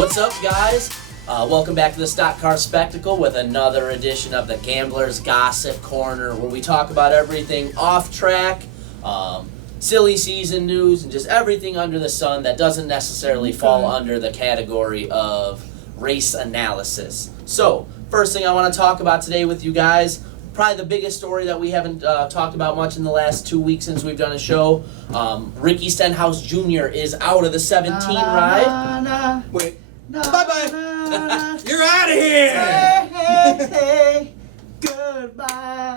What's up, guys? Welcome back to the Stock Car Spectacle with another edition of the Gambler's Gossip Corner, where we talk about everything off track, silly season news, and just everything under the sun that doesn't necessarily fall under the category of race analysis. So, first thing I want to talk about today with you guys, probably the biggest story that we haven't talked about much in the last 2 weeks since we've done a show. Ricky Stenhouse Jr. is out of the 17 ride. Wait. Bye-bye. You're out of here. Hey, goodbye.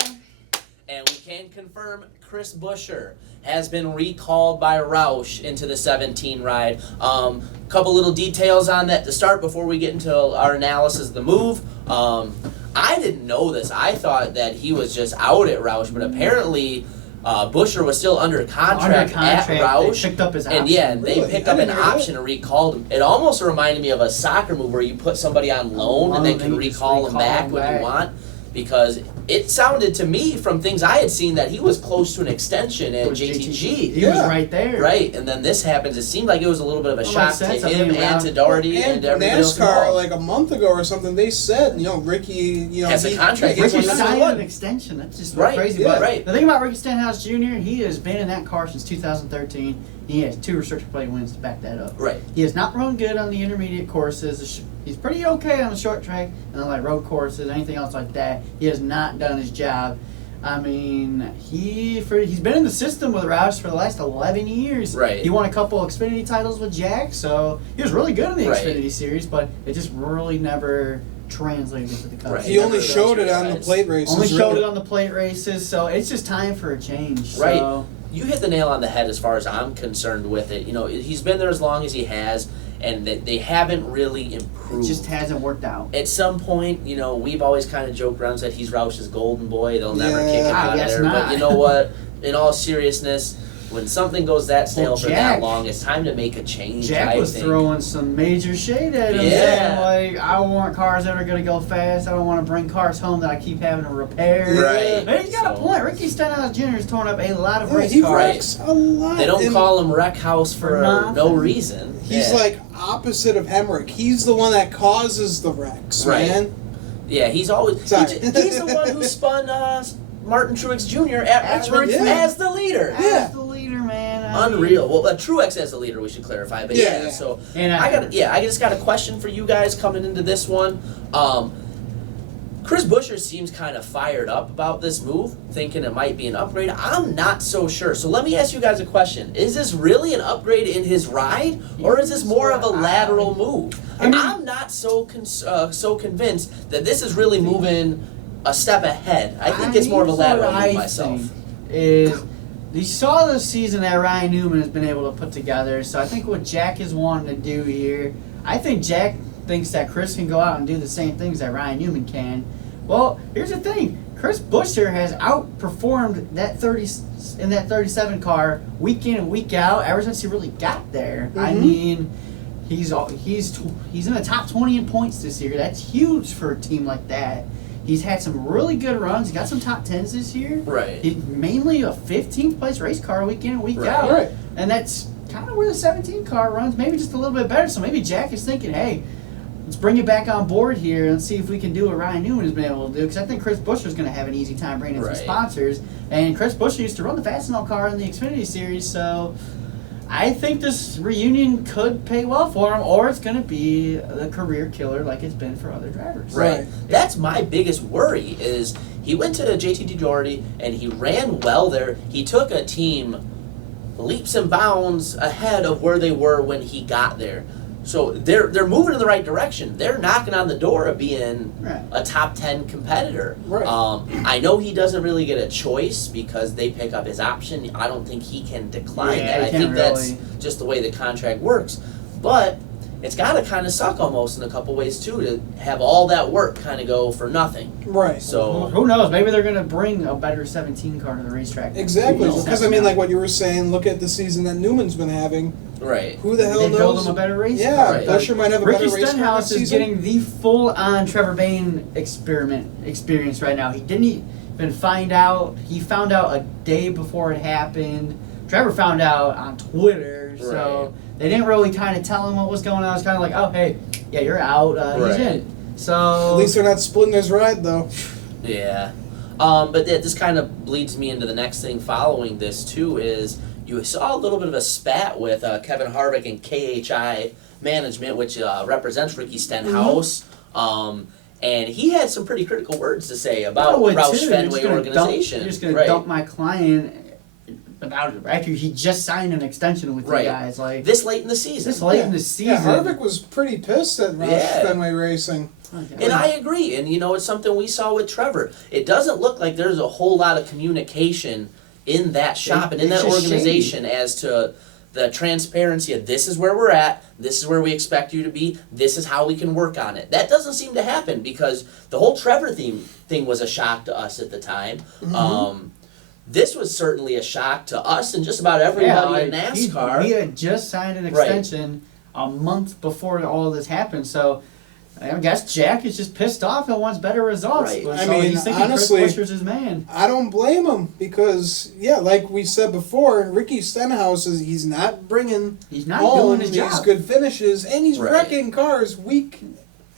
And we can confirm Chris Buescher has been recalled by Roush into the 17 ride. Couple little details on that to start before we get into our analysis of the move. I didn't know this. I thought that he was just out at Roush, but apparently Buescher was still under contract at Roush. They picked up his option. And yeah, they Really? picked up an option and recalled him. It almost reminded me of a soccer move where you put somebody on loan and they can recall them back when you want. Because it sounded to me from things I had seen that he was close to an extension at JTG. He was right there. Right, and then this happens. It seemed like it was a little bit of a shock to sense. him and to Doherty and everybody else NASCAR, involved. like a month ago or something, they said, Ricky, Has a contract. he gets Ricky another signed one. an extension. That's just Right, crazy. yeah, But right. the thing about Ricky Stenhouse Jr., he has been in that car since 2013. He has 2 restricted plate wins to back that up. Right. He has not run good on the intermediate courses. He's pretty okay on the short track and then like road courses, anything else like that. He has not done his job. I mean, he's been in the system with Roush for the last 11 years. Right. He won a couple Xfinity titles with Jack, so he was really good in the Right. Xfinity series, but it just really never translated into the Cup. Right. He only Never showed those it on the rides. plate races. Only showed really. it on the plate races, so it's just time for a change. Right. So. You hit the nail on the head as far as I'm concerned with it. He's been there as long as he has, and they haven't really improved. It just hasn't worked out. At some point, we've always kind of joked around and said he's Roush's golden boy. They'll never Yeah. kick him I out of guess there. not. But you know what? In all seriousness, when something goes that stale Well, for Jack- that long, it's time to make a change. Jack I was think. throwing some major shade at him, Yeah. saying, like, I want cars that are going to go fast. I don't want to bring cars home that I keep having to repair. Right. And he's got a So- point. Ricky Stenhouse Jr. has torn up a lot of Yeah, race he cars. wrecks a lot. They don't and call him Wreck House for nothing. no reason. He's Yeah. like opposite of Hemrick. He's the one that causes the wrecks, Right. man. Yeah, he's always Sorry. he's the one who spun Martin Truex Jr. at Richmond Richmond. as the leader. Yeah. As the leader, man. I mean- Unreal. Well, Truex as the leader, we should clarify. But Yeah. so And I just got a question for you guys coming into this one. Chris Buescher seems kind of fired up about this move, thinking it might be an upgrade. I'm not so sure. So let me ask you guys a question. Is this really an upgrade in his ride, or is this more of a lateral move? I'm not so convinced that this is really moving a step ahead. I think it's more of a lateral move myself. Is you saw the season that Ryan Newman has been able to put together, so I think what Jack is wanting to do here, I think Jack thinks that Chris can go out and do the same things that Ryan Newman can. Well, here's the thing. Chris Buescher has outperformed that 37 car week in and week out ever since he really got there. I Mhm. mean, he's in the top 20 in points this year. That's huge for a team like that. He's had some really good runs. He got some top 10s this year. Right. He's mainly a 15th place race car week in and week Right. out. Right. And that's kind of where the 17 car runs, maybe just a little bit better. So maybe Jack is thinking, hey, let's bring it back on board here and see if we can do what Ryan Newman has been able to do. Because I think Chris Buescher's going to have an easy time bringing in Right. some sponsors. And Chris Buescher used to run the Fastenal car in the Xfinity Series, so I think this reunion could pay well for him, or it's going to be a career killer like it's been for other drivers. Right. That's my biggest worry is he went to JTG Doherty and he ran well there. He took a team leaps and bounds ahead of where they were when he got there. So they're moving in the right direction. They're knocking on the door of being Right. a top 10 competitor. Right. I know he doesn't really get a choice because they pick up his option. I don't think he can decline Yeah, that. he I can't think that's really. just the way the contract works. But it's got to kind of suck almost in a couple ways too to have all that work kind of go for nothing. Right. So Who knows? Maybe they're going to bring a better 17 car to the racetrack. Exactly. Who knows? Because, I mean, like what you were saying, look at the season that Newman's been having. right. Who the hell They knows? build him a better race Yeah, car. Right. Buescher might have a Ricky better race car Stenhouse this is season. getting the full-on Trevor Bayne experience right now. He didn't even find out. He found out a day before it happened. Trevor found out on Twitter, so they didn't really kind of tell him what was going on. It's kind of like, oh, hey, yeah, you're out. He's Right. in. So At least they're not splitting his ride, though. Yeah. But this kind of leads me into the next thing following this, too, is you saw a little bit of a spat with Kevin Harvick and KHI Management, which represents Ricky Stenhouse. And he had some pretty critical words to say about Roush Fenway organization. You're just going to dump my client after he just signed an extension with you guys. Like this late in the season. in the season. Yeah, Harvick was pretty pissed at Roush Fenway Racing. And I agree. And, it's something we saw with Trevor. It doesn't look like there's a whole lot of communication in that shop and in that organization as to the transparency of this is where we're at, this is where we expect you to be, this is how we can work on it. That doesn't seem to happen because the whole Trevor thing was a shock to us at the time. This was certainly a shock to us and just about everybody in NASCAR. He had just signed an extension a month before all of this happened, so I guess Jack is just pissed off and wants better results. Right. I mean, he's thinking honestly, Chris Buescher's his man. I don't blame him because, like we said before, Ricky Stenhouse he's not bringing doing his these job. good finishes, and he's wrecking cars week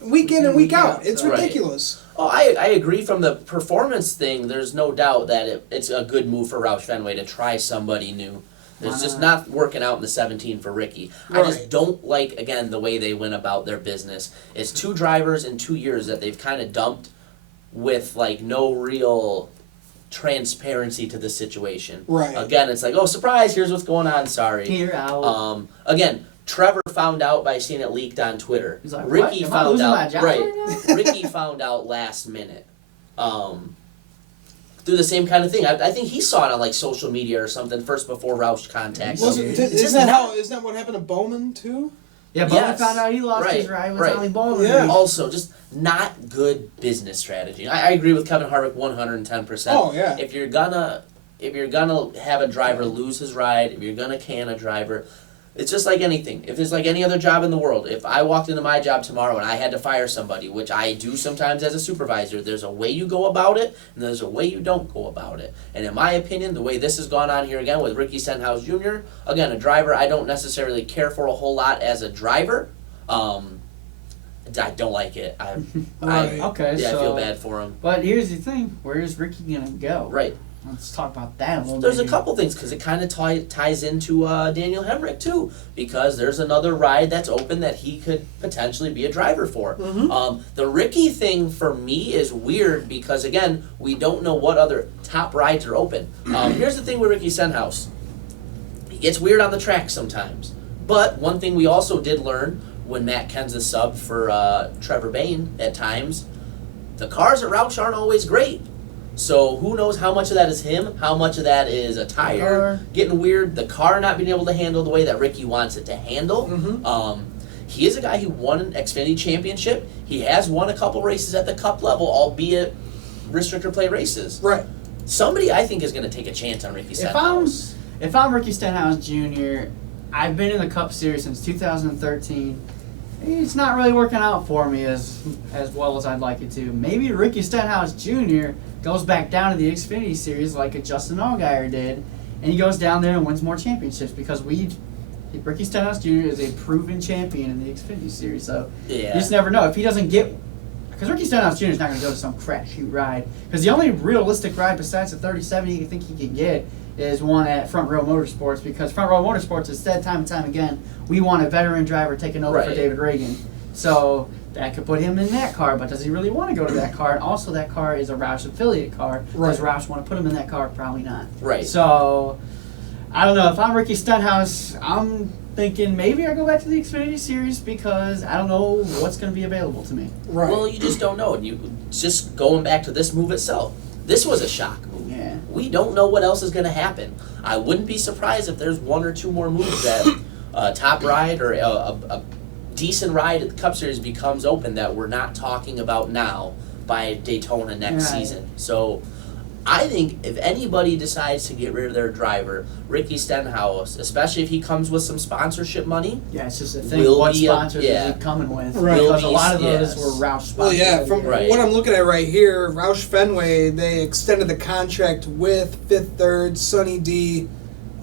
in and week out. It's ridiculous. Oh, I agree from the performance thing. There's no doubt that it's a good move for Roush Fenway to try somebody new. It's just not working out in the 17 for Ricky. I just don't like, again, the way they went about their business. It's 2 drivers in 2 years that they've kind of dumped with, no real transparency to the situation. Right. Again, it's like, oh, surprise, here's what's going on, sorry. Here out. Again, Trevor found out by seeing it leaked on Twitter. He's like, Ricky what? found out. My job right now? Ricky found out last minute. Do the same kind of thing. I think he saw it on social media or something first before Roush contacted him. Isn't that what happened to Bowman too? Yeah, Bowman found out he lost his ride with Tommy Bowman. Yeah. Also, just not good business strategy. I agree with Kevin Harvick 110%. Oh yeah. If you're gonna have a driver lose his ride, if you're gonna can a driver, it's just like anything. If it's like any other job in the world, if I walked into my job tomorrow and I had to fire somebody, which I do sometimes as a supervisor, there's a way you go about it, and there's a way you don't go about it. And in my opinion, the way this has gone on here again with Ricky Stenhouse Jr., again, a driver I don't necessarily care for a whole lot as a driver. I don't like it. Okay, I feel bad for him. But here's the thing: where is Ricky gonna go? Right. Let's talk about that a little bit. There's a couple things because it kind of ties into Daniel Hemrick too, because there's another ride that's open that he could potentially be a driver for. The Ricky thing for me is weird because again we don't know what other top rides are open. Here's the thing with Ricky Stenhouse: he gets weird on the track sometimes. But one thing we also did learn when Matt Ken's a sub for Trevor Bayne at times, the cars at Roush aren't always great. So who knows how much of that is him, how much of that is a tire getting weird, the car not being able to handle the way that Ricky wants it to handle. He is a guy who won an Xfinity championship. He has won a couple races at the Cup level, albeit restrictor plate races. Right. Somebody I think is going to take a chance on Ricky Stenhouse. If I'm Ricky Stenhouse Jr., I've been in the Cup Series since 2013. It's not really working out for me as well as I'd like it to. Maybe Ricky Stenhouse Jr. goes back down to the Xfinity Series like a Justin Allgaier did, and he goes down there and wins more championships because Ricky Stenhouse Jr. is a proven champion in the Xfinity Series. So you just never know. If he doesn't get... Because Ricky Stenhouse Jr. is not going to go to some crapshoot ride. Because the only realistic ride besides the 37 you think he could get is one at Front Row Motorsports, because Front Row Motorsports has said time and time again, we want a veteran driver taking over for David Reagan. So that could put him in that car, but does he really want to go to that car? And also that car is a Roush affiliate car. Does Roush want to put him in that car? Probably not. Right. So, I don't know. If I'm Ricky Stenhouse, I'm thinking maybe I go back to the Xfinity Series because I don't know what's going to be available to me. Right. Well, you just don't know. And you just going back to this move itself. This was a shock move. Yeah. We don't know what else is going to happen. I wouldn't be surprised if there's 1 or 2 more moves that top ride or a decent ride at the Cup Series becomes open that we're not talking about now by Daytona next season. So I think if anybody decides to get rid of their driver, Ricky Stenhouse, especially if he comes with some sponsorship money. Yeah, it's just a thing. What sponsors is he coming with? Right. Because a lot of those were Roush sponsors. Well, yeah, from what I'm looking at right here, Roush Fenway, they extended the contract with Fifth Third, Sonny D,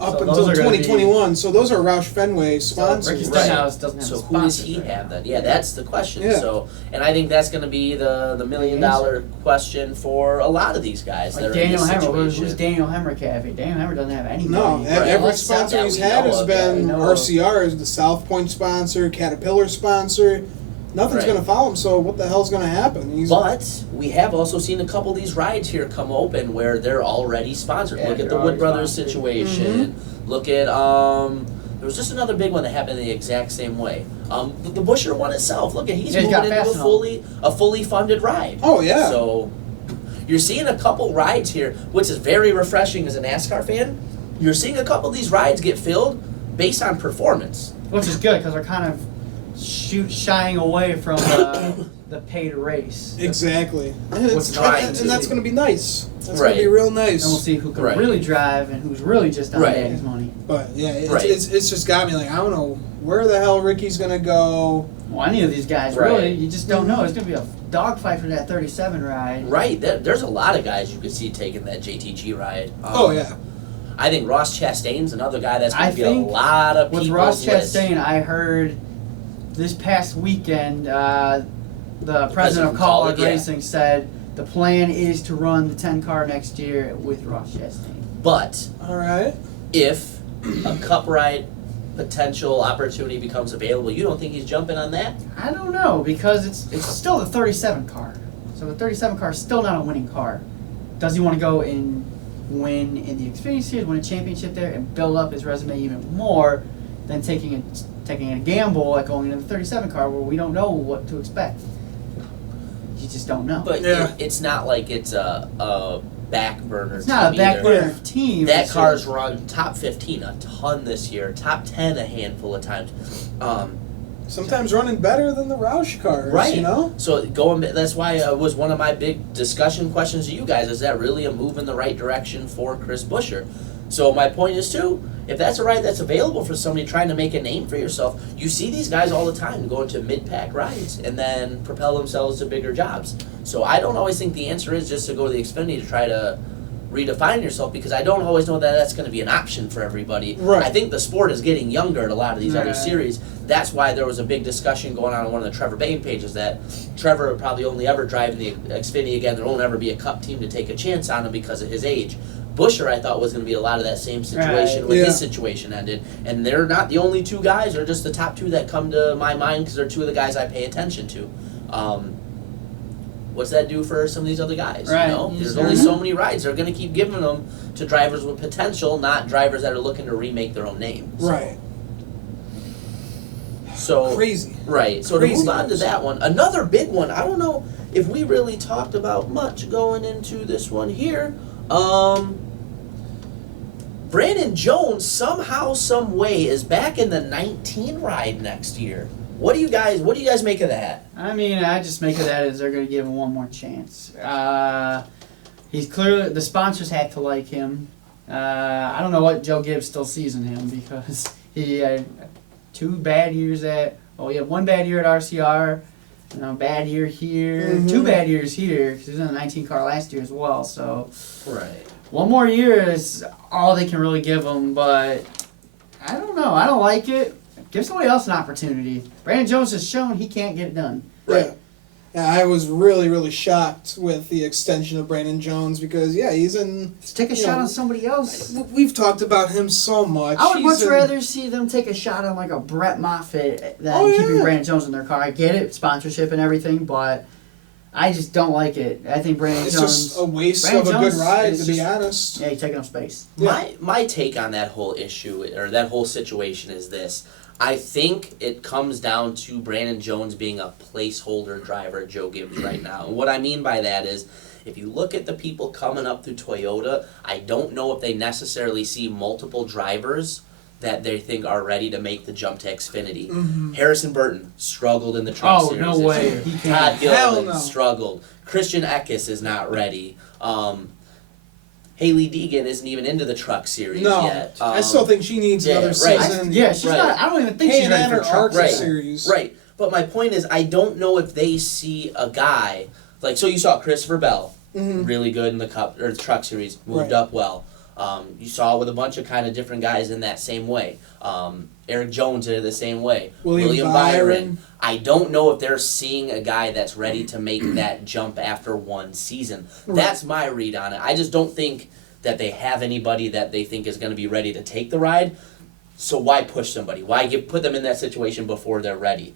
up So until those are gonna 2021. So those are Roush Fenway Ricky sponsors. Stenhouse doesn't have So a who does sponsor he there. have then? Yeah, that's the question. Yeah. So, and I think that's going to be the $1 million question for a lot of these guys that Like are Daniel in this Hemmer, situation. who's Daniel Hemrick have? Daniel Hemmer doesn't have any No, money. Right. every Well, sponsor that he's we had know has of, yeah, been we know RCR, is the South Point sponsor, Caterpillar sponsor. Nothing's Right. going to follow him, so what the hell's going to happen? But we have also seen a couple of these rides here come open where they're already sponsored. Yeah, Look at they're the Wood already Brothers sponsored. situation. Look at there was just another big one that happened the exact same way. The Busher one itself. Look at he's Yeah, he's got moving into Fastenal. a fully funded ride. Oh, yeah. So you're seeing a couple rides here, which is very refreshing as a NASCAR fan. You're seeing a couple of these rides get filled based on performance. Which is good because they're kind of shying away from the pay to race. Exactly. And, What's trying to and that's be. going to be nice. That's Right. going to be real nice. And we'll see who can Right. really drive and who's really just on Right. daddy's money. But yeah, Right. it's just got me like, I don't know where the hell Ricky's going to go. Well, any of these guys, Right. really, you just don't know. It's going to be a dogfight for that 37 ride. Right, there's a lot of guys you could see taking that JTG ride. Oh, yeah. I think Ross Chastain's another guy that's going I to be a think lot of With people's Ross list. Chastain, I heard this past weekend, the president of of Call College, Out yeah. Racing said the plan is to run the 10 car next year with Ross Chastain. But All right. if a cup ride potential opportunity becomes available, you don't think he's jumping on that? I don't know because it's still the 37 car. So the 37 car is still not a winning car. Does he want to go and win in the Xfinity Series, win a championship there, and build up his resume even more than taking a gamble like going into the 37 car where we don't know what to expect? You just don't know. But Yeah. it's not like it's a back burner. It's not a team back either. burner team. That It's car's just- run top 15 a ton this year, top 10 a handful of times. Sometimes running better than the Roush cars, Right. you know? So that's why it was one of my big discussion questions to you guys. Is that really a move in the right direction for Chris Buescher? So my point is too, if that's a ride that's available for somebody trying to make a name for yourself, you see these guys all the time go into mid-pack rides and then propel themselves to bigger jobs. So I don't always think the answer is just to go to the Xfinity to try to redefine yourself, because I don't always know that that's going to be an option for everybody. Right. I think the sport is getting younger in a lot of these other Right. series. That's why there was a big discussion going on one of the Trevor Bain pages that Trevor would probably only ever drive in the Xfinity again. There won't ever be a Cup team to take a chance on him because of his age. Buescher, I thought, was going to be a lot of that same situation Right. when Yeah. his situation ended. And they're not the only two guys, they're just the top two that come to my mind because they're two of the guys I pay attention to. What's that do for some of these other guys? Right. You know, You there's just only don't so know. many rides. They're going to keep giving them to drivers with potential, not drivers that are looking to remake their own name. So- Right. So Crazy. right. So Crazy to move on to news. that one, another big one. I don't know if we really talked about much going into this one here. Brandon Jones somehow, some way is back in the 19 ride next year. What do you guys make of that? I mean, I just make of that as they're going to give him one more chance. He's clearly, the sponsors have to like him. I don't know what Joe Gibbs still sees in him because he had he had one bad year at RCR, bad year here, Mhm. 2 bad years here because he was in the 19 car last year as well. So Right. one more year is all they can really give him, but I don't know. I don't like it. Give somebody else an opportunity. Brandon Jones has shown he can't get it done. Right. Yeah. Yeah, I was really, really shocked with the extension of Brandon Jones because, he's in. Let's take a You shot know, on somebody else. We've talked about him so much. I would He's much in- rather see them take a shot on like a Brett Moffitt than Oh, keeping yeah. Brandon Jones in their car. I get it, sponsorship and everything, but I just don't like it. I think Brandon It's Jones. just a waste Brandon of a good Jones ride, is to be just- honest. Yeah, he's taking up space. My take on that whole issue or that whole situation is this. I think it comes down to Brandon Jones being a placeholder driver at Joe Gibbs right now. And what I mean by that is, if you look at the people coming up through Toyota, I don't know if they necessarily see multiple drivers that they think are ready to make the jump to Xfinity. Mhm. Harrison Burton struggled in the truck Oh, series no this way. year. He Todd can't. Hell Gilliland no. struggled. Christian Eckes is not ready. Haley Deegan isn't even into the truck series No, yet. I still think she needs yeah, another right. season. She's Right. not. I don't even think she's ready for K&N a or truck. ARCA Right. series. Right. But my point is, I don't know if they see a guy like, so you saw Christopher Bell, Mhm. really good in the Cup or the Truck Series, moved Right. up well. You saw with a bunch of kind of different guys in that same way. Eric Jones did it the same way. William Byron. I don't know if they're seeing a guy that's ready to make that jump after one season. Right. That's my read on it. I just don't think that they have anybody that they think is going to be ready to take the ride. So why push somebody? Why put them in that situation before they're ready?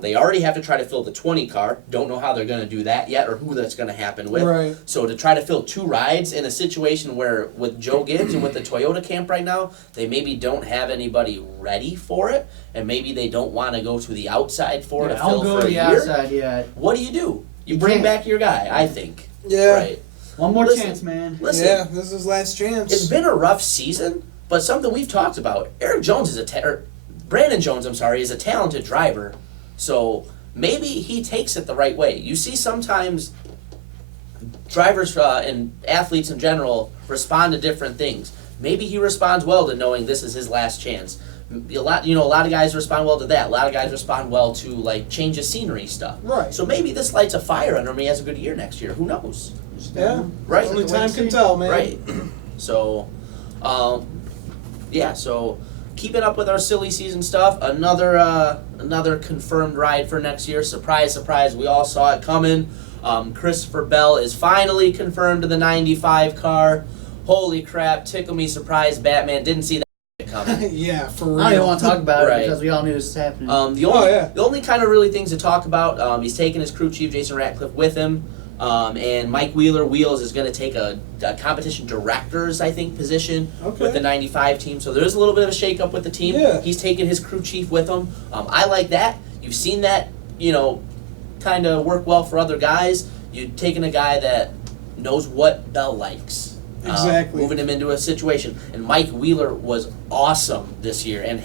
They already have to try to fill the 20 car. Don't know how they're going to do that yet or who that's going to happen with. Right. So to try to fill 2 rides in a situation where with Joe Gibbs and with the Toyota camp right now, they maybe don't have anybody ready for it, and maybe they don't want to go to the outside for it to fill I'll go for to a the year. outside yet. What do? You bring can't. back your guy, I think. Yeah. Right. One more Listen, chance, man. Listen, Yeah, this is his last chance. it's been a rough season, but something we've talked about. Eric Jones is Brandon Jones, is a talented driver, so maybe he takes it the right way. You see sometimes drivers and athletes in general respond to different things. Maybe he responds well to knowing this is his last chance. A lot of guys respond well to that. A lot of guys respond well to like change of scenery stuff. Right. So maybe this lights a fire under him. He has a good year next year. Who knows? Yeah. Right. Only Wait time and can see. tell, man. Right. So, so keeping up with our silly season stuff. Another confirmed ride for next year. Surprise, surprise. We all saw it coming. Christopher Bell is finally confirmed to the 95 car. Holy crap. Tickle me surprise, Batman. Didn't see that coming. Yeah, for real. I don't even want to talk about Right. it because we all knew this was happening. The only kind of really things to talk about, he's taking his crew chief, Jason Ratcliffe, with him. And Mike Wheels is going to take a competition director's, I think, position Okay. with the 95 team. So there is a little bit of a shakeup with the team. Yeah. He's taking his crew chief with him. I like that. You've seen that, kind of work well for other guys. You're taking a guy that knows what Bell likes. Exactly. Moving him into a situation. And Mike Wheeler was awesome this year and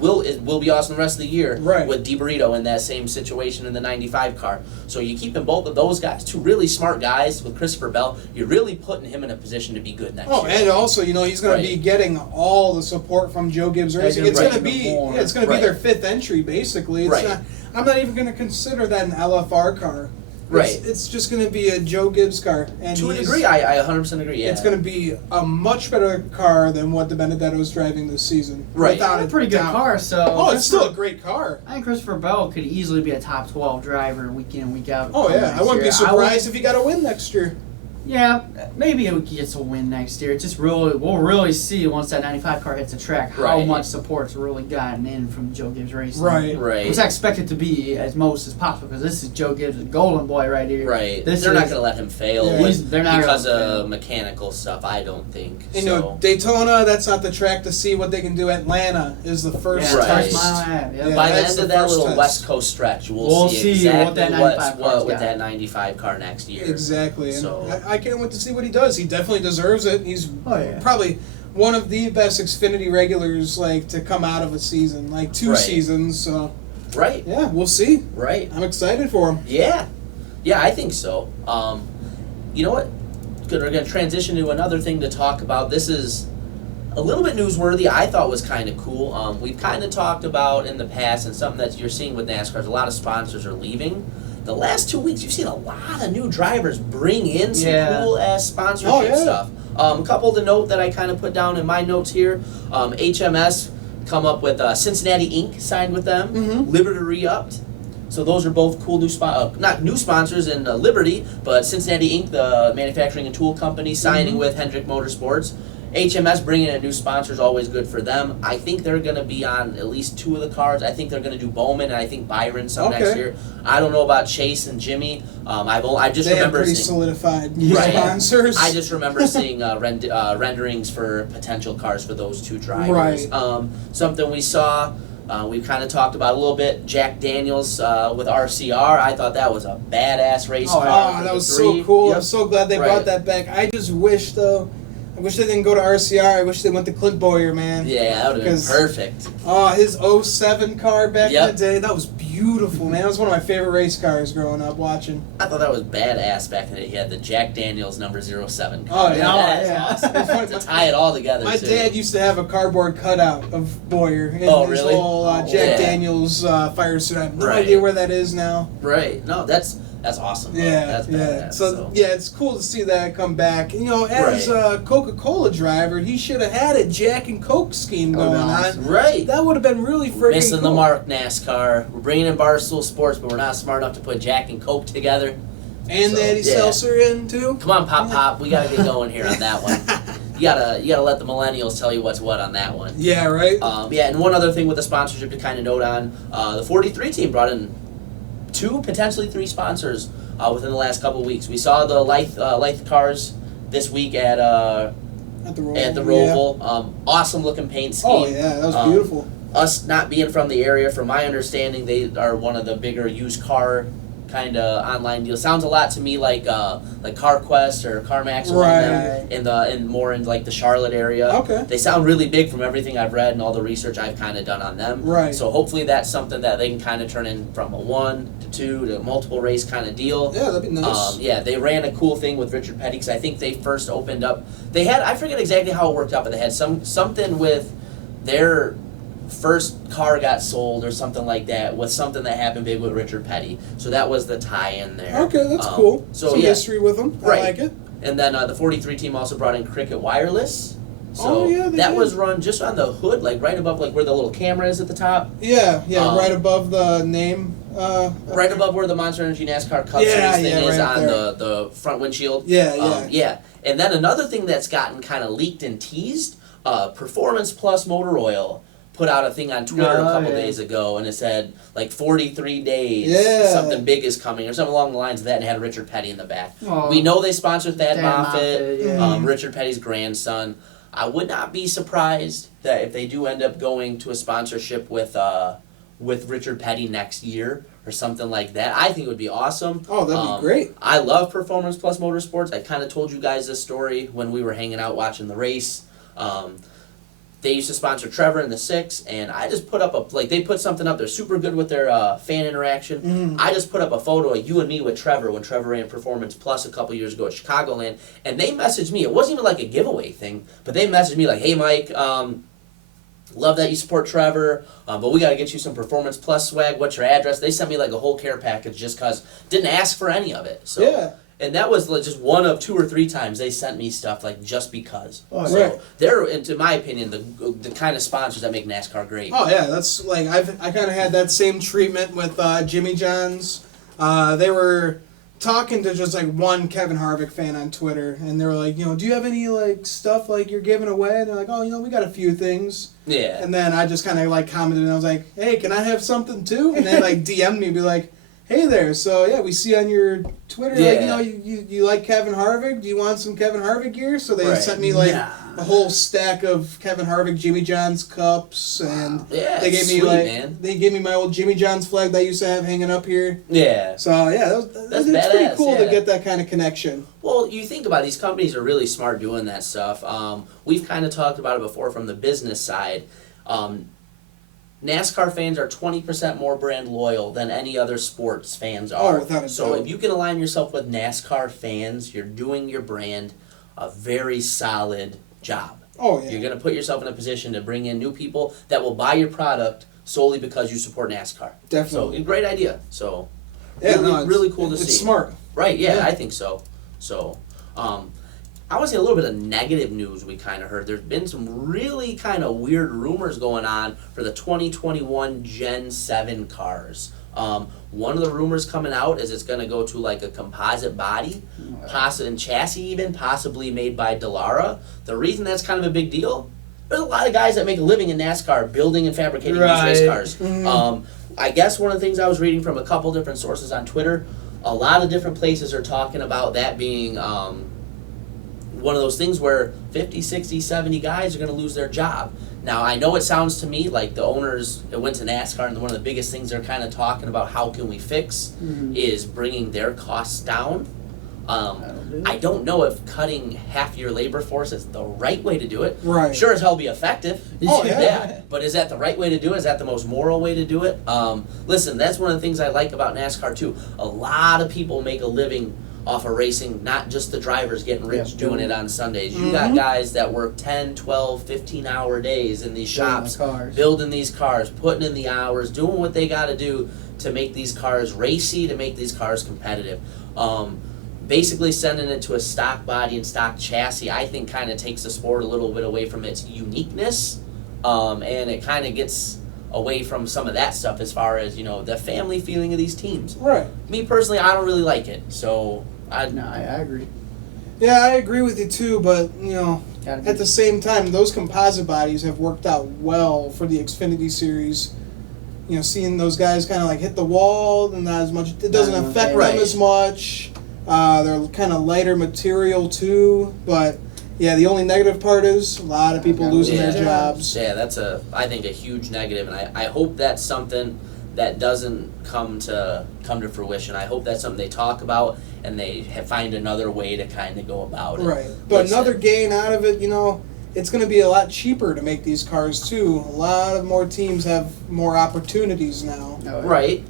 will be awesome the rest of the year Right. with DiBarito in that same situation in the 95 car. So you keeping both of those guys, 2 really smart guys with Christopher Bell, you're really putting him in a position to be good next year. And also, he's going to be getting all the support from Joe Gibbs Racing. Right. It's going to be, More. it's going to be their 5th entry, basically. It's Right. not, I'm not even going to consider that an LFR car. Right. It's just going to be a Joe Gibbs car. And To a degree, I 100% agree, yeah. It's going to be a much better car than what the Benedetto's driving this season. Right. Without a pretty good doubt. car, so... Oh, it's still a great car. I think Christopher Bell could easily be a top 12 driver week in, week out. Oh, yeah. next I wouldn't be year. surprised if he got a win next year. Yeah, maybe he gets a win next year. It's just we'll really see once that 95 car hits the track how Right. much support's really gotten in from Joe Gibbs Racing. Right. Right. Which I expect it to be as most as possible because this is Joe Gibbs' golden boy right here. Right. This They're not is- going to let him fail Yeah. They're not because gonna of fail. mechanical stuff, I don't think. Daytona, that's not the track to see what they can do. Atlanta is the first Yeah, Right. first test. mile and a half. Yeah. Yeah. By the that's end the of that first little test. West Coast stretch, we'll We'll see see what exactly that 95 car's what got. that 95 car next year. Exactly. And So- I can't wait to see what he does. He definitely deserves it. He's Oh, yeah. probably one of the best Xfinity regulars to come out of a season, 2 Right. seasons. So Right. yeah, we'll see. Right. I'm excited for him. Yeah. Yeah, I think so. You know what? Good. We're going to transition to another thing to talk about. This is a little bit newsworthy. I thought was kind of cool. We've kind of talked about in the past, and something that you're seeing with NASCAR is a lot of sponsors are leaving. The last 2 weeks, you've seen a lot of new drivers bring in some cool ass sponsorship Oh, yeah. stuff. A couple to note that I kind of put down in my notes here. HMS come up with Cincinnati Inc. signed with them. Mhm. Liberty re-upped. So those are both cool new not new sponsors in Liberty, but Cincinnati Inc., the manufacturing and tool company, signing with Hendrick Motorsports. HMS bringing in new sponsors, always good for them. I think they're going to be on at least 2 of the cars. I think they're going to do Bowman, and I think Byron some next Okay. year. I don't know about Chase and Jimmy. I just They have remember pretty seeing. solidified Right. sponsors. I just remember seeing renderings for potential cars for those 2 drivers. Right. Something we saw, we kind of talked about a little bit. Jack Daniels with RCR. I thought that was a badass race Oh, car. Oh, for that the was 3. so cool. Yep. I'm so glad they Right. brought that back. I just wish, though, they didn't go to RCR. I wish they went to Clint Boyer, man. Yeah, that would have been 'Cause- perfect. Oh, his '07 car back Yep. in the day, that was beautiful, man. That was one of my favorite race cars growing up watching. I thought that was badass back in the day. He had the Jack Daniels number 07 Oh, car. yeah. That's Yeah. awesome. It's funny, To tie it all together, My too. dad used to have a cardboard cutout of Boyer in Oh, his really? whole Oh, Jack yeah. Daniels fire suit. I have no Right. idea where that is now. Right. No, that's That's awesome. Bro. Yeah, That's yeah. badass. So yeah, it's cool to see that come back. You know, as Right. a Coca-Cola driver, he should have had a Jack and Coke scheme That would've going been on. awesome. Right. That would have been really freaking Missing cool. the mark, NASCAR. We're bringing in Barstool Sports, but we're not smart enough to put Jack and Coke together. And So, the Eddie yeah. Seltzer in too. Come on, Pop. We gotta get going here on that one. You gotta let the millennials tell you what's what on that one. Yeah, right. Yeah, and one other thing with the sponsorship to kind of note on, the 43 team brought in 2, potentially 3 sponsors within the last couple of weeks. We saw the Lithe cars this week at At the Roval. Roval. Awesome looking paint scheme. Oh yeah, that was beautiful. Us not being from the area, from my understanding, they are one of the bigger used car kind of online deals. Sounds a lot to me like CarQuest or CarMax or one of them in more in like the Charlotte area. Okay. They sound really big from everything I've read and all the research I've kind of done on them. Right. So hopefully that's something that they can kind of turn in from a 1 to 2 to multiple race kind of deal. Yeah, that'd be nice. Yeah, they ran a cool thing with Richard Petty because I think they first opened up. They had, I forget exactly how it worked out, but they had something with their first car got sold or something like that with something that happened big with Richard Petty. So that was the tie-in there. Okay, that's cool. So Some yeah, history with them. Right. I like it. and then the 43 team also brought in Cricket Wireless. So Oh, yeah, they that did. was run just on the hood, like right above like where the little camera is at the top. Yeah, right Um, above the name. Right above where the Monster Energy NASCAR Cup Yeah, Series thing yeah, is right on there. the front windshield. Yeah. Yeah. And then another thing that's gotten kind of leaked and teased, Performance Plus Motor Oil put out a thing on Twitter a couple days ago, and it said like 43 days, Yeah. something big is coming, or something along the lines of that, and it had Richard Petty in the back. Oh. We know they sponsored Thad Thad Moffitt, Moffitt, yeah. Richard Petty's grandson. I would not be surprised that if they do end up going to a sponsorship with Richard Petty next year or something like that. I think it would be awesome. Oh, that'd be great. I love Performance Plus Motorsports. I kind of told you guys this story when we were hanging out watching the race. They used to sponsor Trevor in the 6, and I just put up they put something up. They're super good with their fan interaction. I just put up a photo of you and me with Trevor when Trevor ran Performance Plus a couple years ago at Chicagoland, and they messaged me. It wasn't even like a giveaway thing, but they messaged me like, "Hey, Mike, love that you support Trevor, but we got to get you some Performance Plus swag. What's your address?" They sent me like a whole care package just because didn't ask for any of it. So. Yeah. And that was like just one of 2 or 3 times they sent me stuff like just because. Oh, So right. they're, in my opinion, the kind of sponsors that make NASCAR great. Oh yeah, that's like I kind of had that same treatment with Jimmy John's. They were talking to just like one Kevin Harvick fan on Twitter, and they were like, do you have any like stuff like you're giving away? And they're like, oh, we got a few things. Yeah. And then I just kind of like commented, and I was like, hey, can I have something too? And they like DM'd me, be like, hey there, so yeah, we see on your Twitter, Yeah. like, you like Kevin Harvick? Do you want some Kevin Harvick gear? So they Right. sent me like Nah. a whole stack of Kevin Harvick Jimmy John's cups, and Yeah, they gave me sweet, like man. they gave me my old Jimmy John's flag that I used to have hanging up here. Yeah. So yeah, That's it's pretty badass, cool yeah. to get that kind of connection. Well, you think about it, these companies are really smart doing that stuff. We've kind of talked about it before from the business side. NASCAR fans are 20% more brand loyal than any other sports fans are. Oh, without a So doubt. if you can align yourself with NASCAR fans, you're doing your brand a very solid job. Oh yeah. You're going to put yourself in a position to bring in new people that will buy your product solely because you support NASCAR. Definitely. So, great idea. So, Yeah, really, no, really cool to see. It's smart. Right, yeah, Yeah. I think so. So, I want to say a little bit of negative news we kind of heard. There's been some really kind of weird rumors going on for the 2021 Gen 7 cars. One of the rumors coming out is it's going to go to like a composite body, and chassis even, possibly made by Dallara. The reason that's kind of a big deal, there's a lot of guys that make a living in NASCAR building and fabricating these race Right. cars. I guess one of the things I was reading from a couple different sources on Twitter, a lot of different places are talking about that being one of those things where 50, 60, 70 guys are going to lose their job. Now, I know it sounds to me like the owners that went to NASCAR, and one of the biggest things they're kind of talking about how can we fix is bringing their costs down. I don't know if cutting half your labor force is the right way to do it. Right. Sure as hell be effective. Oh, yeah. But is that the right way to do it? Is that the most moral way to do it? Listen, that's one of the things I like about NASCAR too. A lot of people make a living off of racing, not just the drivers getting rich Yeah, doing it on Sundays. You got guys that work 10, 12, 15-hour days in these shops, building these cars, putting in the hours, doing what they got to do to make these cars racy, to make these cars competitive. Basically sending it to a stock body and stock chassis, I think kind of takes the sport a little bit away from its uniqueness, and it kind of gets away from some of that stuff as far as, the family feeling of these teams. Right. Me personally, I don't really like it, so I agree. Yeah, I agree with you too, but at the same time, those composite bodies have worked out well for the Xfinity Series. Seeing those guys kind of like hit the wall and not as much, it doesn't affect them as much. They're kind of lighter material too, but yeah, the only negative part is a lot of people losing their jobs. Yeah, that's I think a huge negative, and I hope that's something that doesn't come to fruition. I hope that's something they talk about and they find another way to kind of go about it. Right, but another gain out of it, it's going to be a lot cheaper to make these cars too. A lot of more teams have more opportunities now. Right.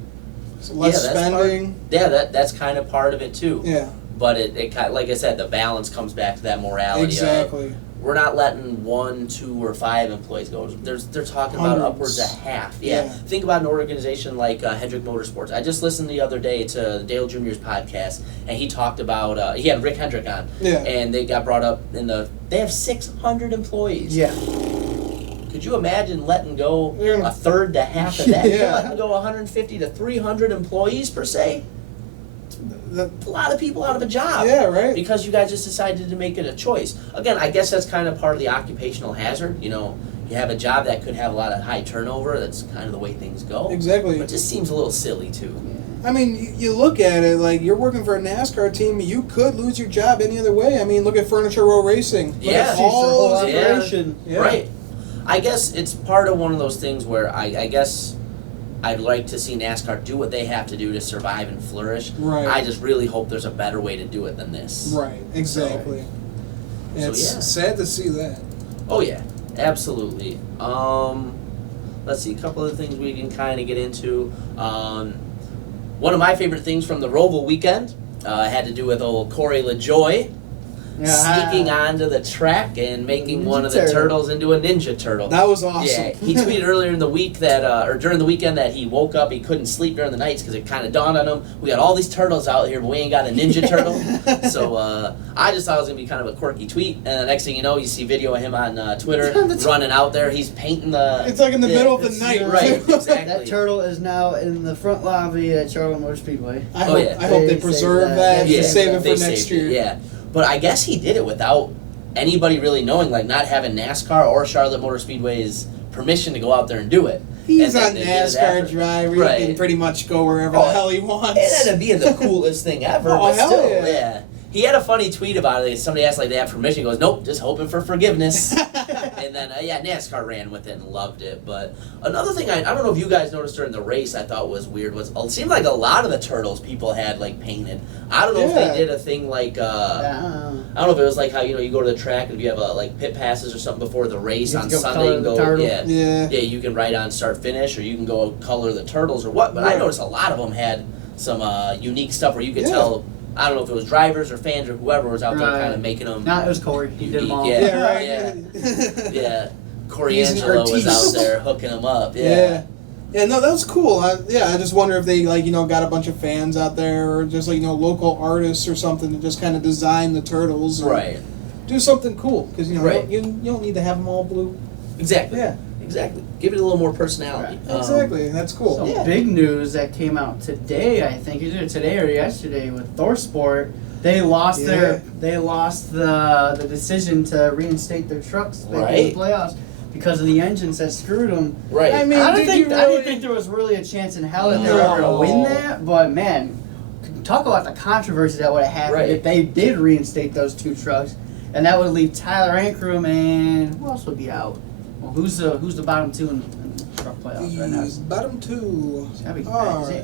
So less spending. That's kind of part of it too. Yeah. But it like I said, the balance comes back to that morality. Exactly. We're not letting 1, 2, or 5 employees go. They're talking about upwards of half. Yeah. Think about an organization like Hendrick Motorsports. I just listened the other day to Dale Jr.'s podcast, and he talked about he had Rick Hendrick on. Yeah. And they got brought up they have 600 employees. Yeah. Could you imagine letting go a third to half of that? Yeah. You're letting go 150 to 300 employees per se? A lot of people out of a job. Yeah, right. Because you guys just decided to make it a choice. Again, I guess that's kind of part of the occupational hazard. You have a job that could have a lot of high turnover. That's kind of the way things go. Exactly. But it just seems a little silly, too. I mean, you look at it, like, you're working for a NASCAR team, you could lose your job any other way. I mean, look at Furniture Row Racing. Look at all those operation. Yeah. Right. I guess it's part of one of those things where I guess I'd like to see NASCAR do what they have to do to survive and flourish. Right. I just really hope there's a better way to do it than this. Right, exactly. It's sad to see that. Oh, yeah, absolutely. Let's see, a couple of things we can kind of get into. One of my favorite things from the Roval weekend had to do with old Corey LaJoie. Sneaking onto the track and making one of the turtles into a Ninja Turtle. That was awesome. Yeah, he tweeted earlier in the week that, or during the weekend, that he woke up, he couldn't sleep during the nights because it kind of dawned on him, we got all these turtles out here, but we ain't got a Ninja Turtle. So I just thought it was going to be kind of a quirky tweet, and the next thing you know, you see video of him on Twitter running out there. He's painting the... It's like in the middle of the night. Right, exactly. That turtle is now in the front lobby at Charlotte Motor Speedway. I hope they preserve that and save it for next year. Yeah. But I guess he did it without anybody really knowing, like not having NASCAR or Charlotte Motor Speedway's permission to go out there and do it. He's a NASCAR driver. Right. He can pretty much go wherever the hell he wants. It ended up being the coolest thing ever. Oh, but hell still, yeah. He had a funny tweet about it. Somebody asked like they have permission. He goes, nope, just hoping for forgiveness. And then, NASCAR ran with it and loved it. But another thing, I don't know if you guys noticed during the race, I thought was weird, was it seemed like a lot of the turtles people had like painted. I don't know if they did a thing like, I don't know if it was like how, you go to the track and if you have like pit passes or something before the race on Sunday, you can go, you can write on start finish or you can go color the turtles or what. But I noticed a lot of them had some unique stuff where you could tell. I don't know if it was drivers or fans or whoever was out there kind of making them. No, it was Corey. He did them all. Yeah. Corey Angelo was out there hooking them up. Yeah, no, that was cool. I just wonder if they got a bunch of fans out there or just local artists or something to just kind of design the turtles. Right. Do something cool because you don't need to have them all blue. Exactly. Yeah. Exactly. Give it a little more personality. Right. Exactly. That's cool. So big news that came out today, I think, either today or yesterday with ThorSport. They lost the decision to reinstate their trucks in the playoffs because of the engines that screwed them. Right. I mean, I didn't think there was really a chance in hell that they were ever going to win that. But man, talk about the controversy that would have happened if they did reinstate those two trucks, and that would leave Tyler Ankrum and who else would be out? Well, who's the bottom two in the truck playoffs right now? The bottom two is it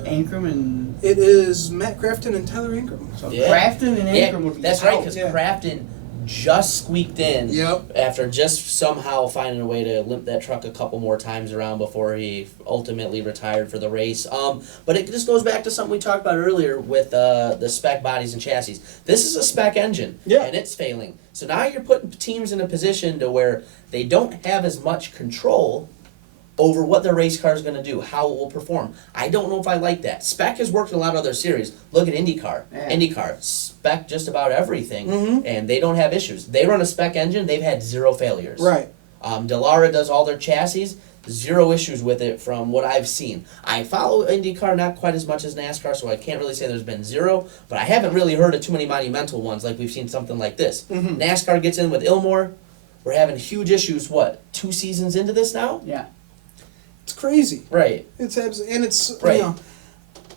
Ankrum and... It is Matt Crafton and Tyler Ankrum. So Crafton and Ankrum would be That's out. right, because Crafton just squeaked in Yep. after just somehow finding a way to limp that truck a couple more times around before he ultimately retired for the race. But it just goes back to something we talked about earlier with the spec bodies and chassis. This is a spec engine, Yeah. and it's failing. So now you're putting teams in a position to where they don't have as much control over what their race car is going to do, how it will perform. I don't know if I like that. Spec has worked in a lot of other series. Look at IndyCar. Yeah. IndyCar, spec just about everything, Mhm. and they don't have issues. They run a spec engine, they've had 0 failures. Right. Delara does all their chassis, 0 issues with it from what I've seen. I follow IndyCar not quite as much as NASCAR, so I can't really say there's been 0, but I haven't really heard of too many monumental ones like we've seen something like this. Mhm. NASCAR gets in with Ilmore. We're having huge issues, 2 seasons into this now? Yeah. It's crazy. Right. It's and it's Right. you know,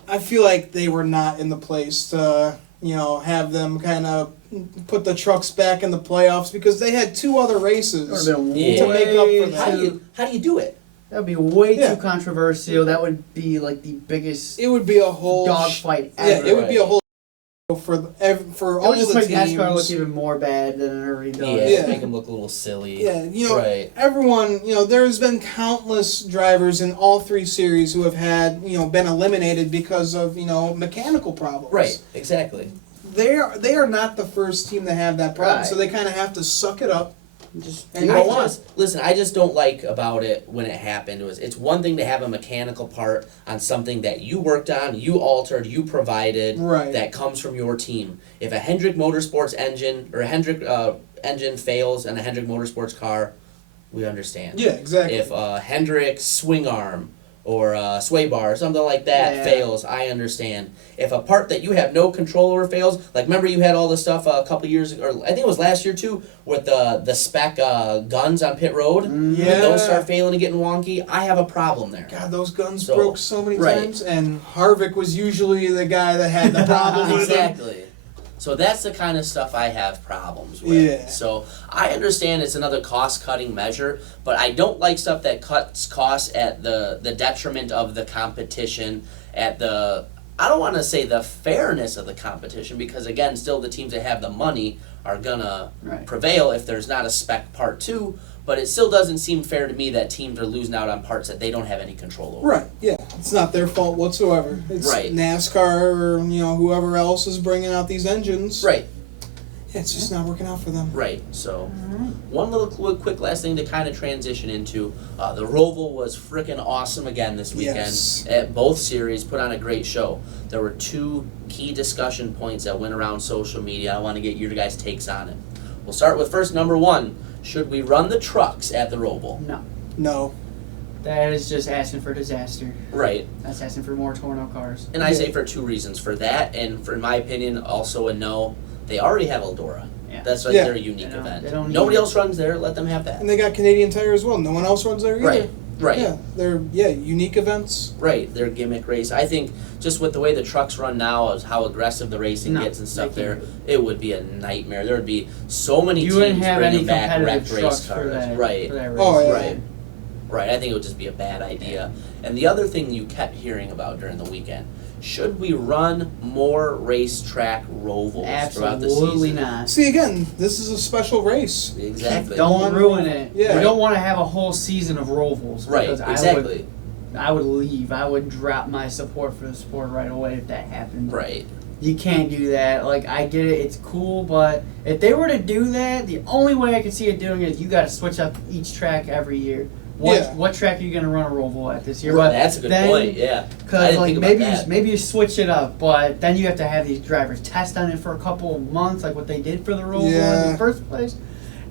I feel like they were not in the place to have them kind of put the trucks back in the playoffs because they had 2 other races. That would have been Yeah. To make up for way that. How do you do it? That would be way Yeah. too controversial. That would be like the biggest It would be a whole dogfight Yeah, ever. it would be a Right. whole for It all would just the make teams. NASCAR look even more bad than it already does. Yeah, Yeah. make them look a little silly. Yeah, Right. everyone, there's been countless drivers in all 3 series who have had, been eliminated because of, mechanical problems. Right, exactly. They are not the first team to have that problem, Right. so they kind of have to suck it up. Just And I go on. I just don't like about it when it happened was it's one thing to have a mechanical part on something that you worked on, you altered, you provided, Right. that comes from your team. If a Hendrick Motorsports engine or a Hendrick engine fails in a Hendrick Motorsports car, we understand. Yeah, exactly. If a Hendrick swing arm or a sway bar or something like that Yeah. fails, I understand. If a part that you have no control over fails, like remember you had all this stuff a couple years ago, or I think it was last year too, with the spec guns on pit road. When Yeah. those start failing and getting wonky, I have a problem there. God, those guns So, broke so many right. times, and Harvick was usually the guy that had the problem with them. Exactly. So that's the kind of stuff I have problems with. Yeah. So I understand it's another cost-cutting measure, but I don't like stuff that cuts costs at the detriment of the competition, I don't want to say the fairness of the competition, because again, still the teams that have the money are gonna Right. prevail if there's not a spec part 2, but it still doesn't seem fair to me that teams are losing out on parts that they don't have any control over. Right, yeah. It's not their fault whatsoever. It's Right. NASCAR or, whoever else is bringing out these engines. Right. Yeah, it's just not working out for them. Right. So, one little quick last thing to kind of transition into. The Roval was freaking awesome again this weekend. Yes. At both series, put on a great show. There were 2 key discussion points that went around social media. I want to get your guys' takes on it. We'll start with first, number 1. Should we run the trucks at the Roval? No. No. That is just asking for disaster. Right. That's asking for more torn-out cars. And I Yeah. say for 2 reasons. For that, and for, in my opinion, also a no. They already have Eldora. Yeah. That's like Yeah. their unique They don't- event. they don't Nobody need- else runs there. Let them have that. And they got Canadian Tire as well. No one else runs there either. Right. Right. Yeah, they're unique events. Right, their gimmick race. I think just with the way the trucks run now, is how aggressive the racing No, gets and stuff they there, can't. it would be a nightmare. There would be so many You teams wouldn't have any bringing back competitive wrecked race trucks for cars. that. Right, For that race. Oh, yeah. right, right. I think it would just be a bad idea. And the other thing you kept hearing about during the weekend, should we run more racetrack Rovals throughout the Absolutely season? not. See, again, this is a special race. Exactly. Don't One ruin Roval. it. Yeah. We don't want to have a whole season of Rovals. Right, because exactly. I would leave. I would drop my support for the sport right away if that happened. Right. You can't do that. Like, I get it, it's cool, but if they were to do that, the only way I could see it doing it is you got to switch up each track every year. What track are you going to run a Roval at this year? But That's a good then, point, yeah. I Because didn't like think about maybe that. maybe you switch it up, but then you have to have these drivers test on it for a couple of months, like what they did for the Roval in Yeah. the first place.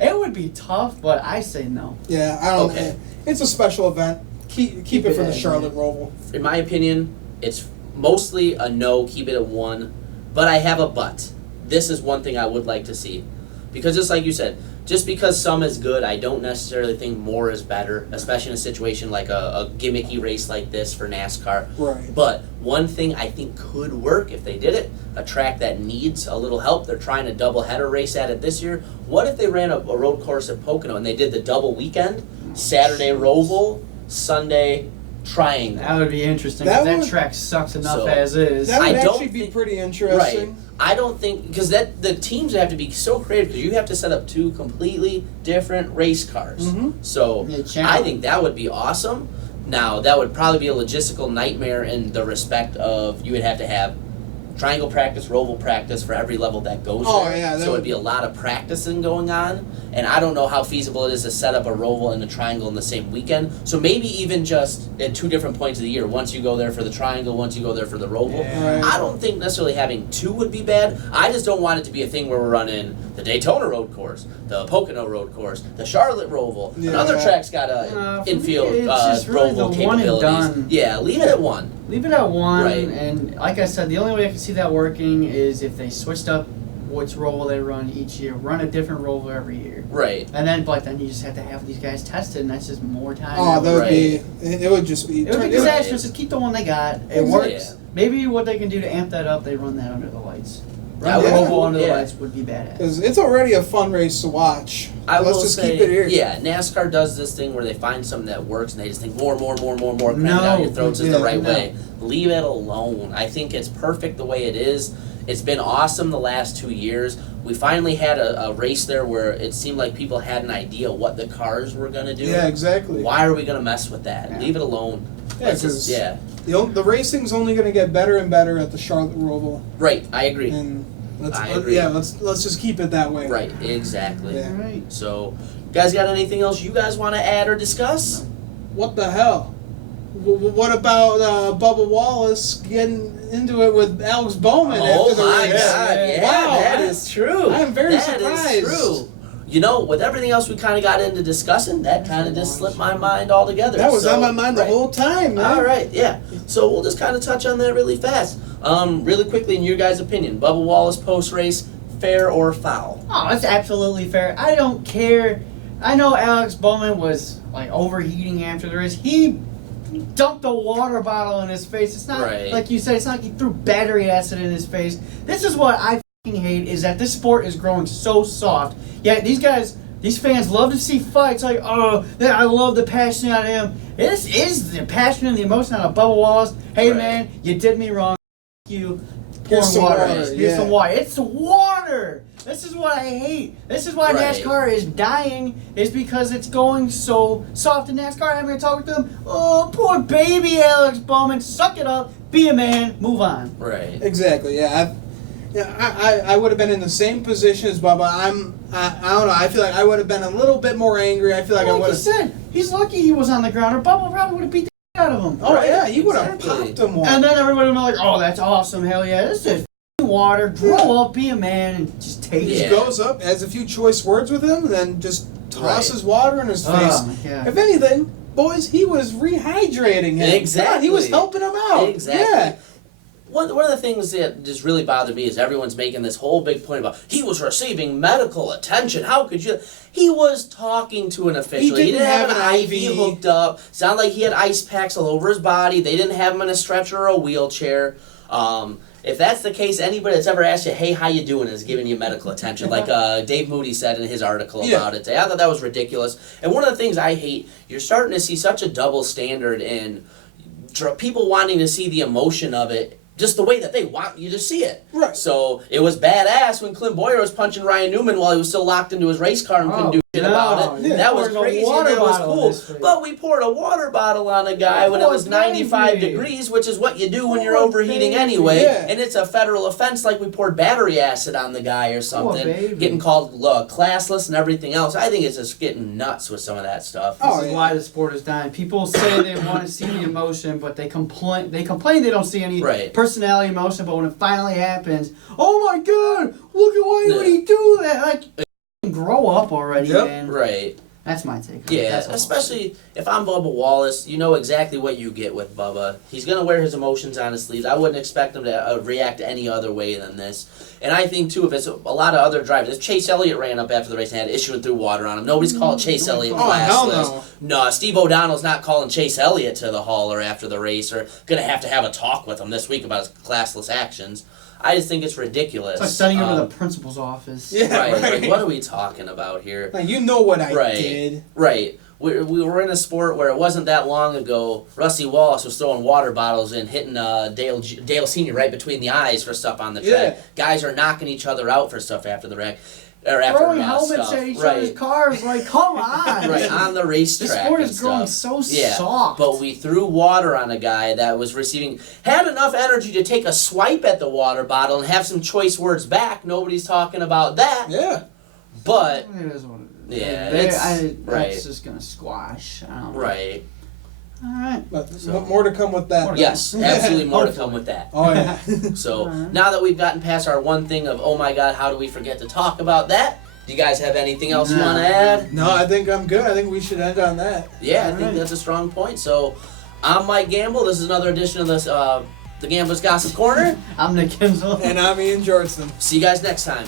It would be tough, but I say no. Yeah, I don't. Okay. It's a special event. Keep it for the as Charlotte Roval. In my opinion, it's mostly a no, keep it at 1, but I have a but. This is one thing I would like to see. Because just like you said, just because some is good, I don't necessarily think more is better, especially in a situation like a gimmicky race like this for NASCAR. Right. But one thing I think could work if they did it, a track that needs a little help, they're trying to double header race at it this year. What if they ran a road course at Pocono and they did the double weekend? Saturday Roval, Sunday triangle. That would be interesting. That That would- track sucks enough So, as is. That would I don't actually be think- pretty interesting. Right. I don't think because the teams have to be so creative because you have to set up two completely different race cars. Mhm. So Yeah, challenge. I think that would be awesome. Now that would probably be a logistical nightmare in the respect of you would have to have triangle practice, roval practice for every level that goes Oh, there. yeah, that so would- it'd be a lot of practicing going on, and I don't know how feasible it is to set up a roval and a triangle in the same weekend. So maybe even just at two different points of the year. Once you go there for the triangle, once you go there for the roval. Yeah. Right. I don't think necessarily having two would be bad. I just don't want it to be a thing where we're running the Daytona road course, the Pocono road course, the Charlotte roval. Yeah. Another track's got For me, infield it's just really roval the one and capabilities. done. Yeah, leave it at one. Leave it at one, Right. and like I said, the only way I can see that working is if they switched up which roval they run each year, run a different roval every year, Right. and then you just have to have these guys tested, and that's just more time. Oh, that would Right. be. It would just be. It would be Right. disastrous. Just keep the one they got. It Exactly. works. Yeah. Maybe what they can do to amp that up, they run that under the lights. That Run the would- roval under the yeah. lights would be badass. Because it's already a fun race to watch. I Let's will just say, keep it here. yeah, NASCAR does this thing where they find something that works and they just think more, cram it down your throats is yeah, the right no. way. Leave it alone. I think it's perfect the way it is. It's been awesome the last 2 years. We finally had a race there where it seemed like people had an idea what the cars were going to do. Yeah, exactly. Why are we going to mess with that? Yeah. Leave it alone. Yeah, Let's just- 'cause- yeah. The racing's only going to get better and better at the Charlotte Roval, Right, I agree. and I agree. let's just keep it that way. Right, exactly. Yeah. All right. So, guys, got anything else you guys want to add or discuss? What the hell? What about Bubba Wallace getting into it with Alex Bowman Oh after the my race? God! Yeah, Wow, that is true. I am very That is surprised. true. You know, with everything else we kind of got into discussing, that kind of just slipped my mind altogether. That was So, on my mind the right. whole time, man. All right, yeah. So we'll just kind of touch on that really fast. Really quickly, in your guys' opinion, Bubba Wallace post race, fair or foul? Oh, it's absolutely fair. I don't care. I know Alex Bowman was like overheating after the race. He dumped a water bottle in his face. It's not Right. like you said. It's not like he threw battery acid in his face. This is what I fucking hate: is that this sport is growing so soft. Yeah, these fans love to see fights. Like, oh, I love the passion out of him. This is the passion and the emotion out of Bubba Wallace. Hey, Right. man, you did me wrong. You. Here's Pouring some water. water, Here's yeah. some water. It's water. This is what I hate. This is why Right. NASCAR is dying. Is because it's going so soft in NASCAR. I'm gonna talk with them. Oh, poor baby Alex Bowman. Suck it up. Be a man. Move on. Right. Exactly. Yeah. I would have been in the same position as Bubba. I don't know. I feel like I would have been a little bit more angry. I feel like I Like would you have. said, he's lucky he was on the ground, or Bubba probably would have beat the out of him. Oh Right, yeah, he would have exactly. popped him one. And then everybody would be like, "Oh, that's awesome. Hell yeah. This is water. Grow up. Be a man, and just take He Yeah. it." just goes up, has a few choice words with him, then just tosses water in his face. Oh, my God. If anything, boys, he was rehydrating him. Exactly. God, he was helping him out. Exactly. Yeah. One of the things that just really bothered me is everyone's making this whole big point about he was receiving medical attention. How could you? He was talking to an official. He didn't have an IV hooked up. Sounded like he had ice packs all over his body. They didn't have him in a stretcher or a wheelchair. If that's the case, anybody that's ever asked you, "Hey, how you doing?" is giving you medical attention, like Dave Moody said in his article about it today. I thought that was ridiculous. And one of the things I hate, you're starting to see such a double standard in people wanting to see the emotion of it just the way that they want you to see it. Right. So it was badass when Clint Boyer was punching Ryan Newman while he was still locked into his race car and couldn't do shit no. about it. Yeah. That was Pouring a crazy and water that was bottle in cool. his face. But we poured a water bottle on a guy when it Poor was 95 baby. degrees, which is what you do when you're Poor overheating baby. anyway. Yeah. And it's a federal offense like we poured battery acid on the guy or something. baby. Getting called classless and everything else. I think it's just getting nuts with some of that stuff. Oh, This is yeah. why the sport is dying. People say they want to see the emotion, but they complain. They complain they don't see any Right. personality emotion. But when it finally happens, oh my God! Look at why Yeah. would he do that? Like, grow up already, Yep. man. Right. That's my take. on it. Yeah, That's all. especially if I'm Bubba Wallace, you know exactly what you get with Bubba. He's going to wear his emotions on his sleeves. I wouldn't expect him to react any other way than this. And I think, too, if it's a lot of other drivers, if Chase Elliott ran up after the race and had issue and threw water on him, nobody's calling Chase Elliott Oh, hell classless. No, Steve O'Donnell's not calling Chase Elliott to the hauler after the race or going to have a talk with him this week about his classless actions. I just think it's ridiculous. It's like sending him to the principal's office. Yeah. Right, right. like, what are we talking about here? Like, you know what I Right. did. Right. we were in a sport where it wasn't that long ago. Rusty Wallace was throwing water bottles and hitting Dale Senior right between the eyes for stuff on the track. Yeah. Guys are knocking each other out for stuff after the wreck. Or after Throwing helmets stuff. at each Right. other's cars, like, come on. Right, on the The racetrack. sport and is growing stuff. so Yeah, soft. but we threw water on a guy that was had enough energy to take a swipe at the water bottle and have some choice words back. Nobody's talking about that. Yeah. But, It is what it is. yeah, That's right. just going to squash. I don't know. Right. All right. But So- more to come with that. Yes, absolutely more to come with that. Oh yeah. So Alright. now that we've gotten past our one thing of, oh my God, how do we forget to talk about that? Do you guys have anything else you No. want to add? No, I think I'm good. I think we should end on that. Yeah, I think Alright. that's a strong point. So I'm Mike Gamble. This is another edition of this, the Gambler's Gossip Corner. I'm Nick Kinsel. And I'm Ian Jordan. See you guys next time.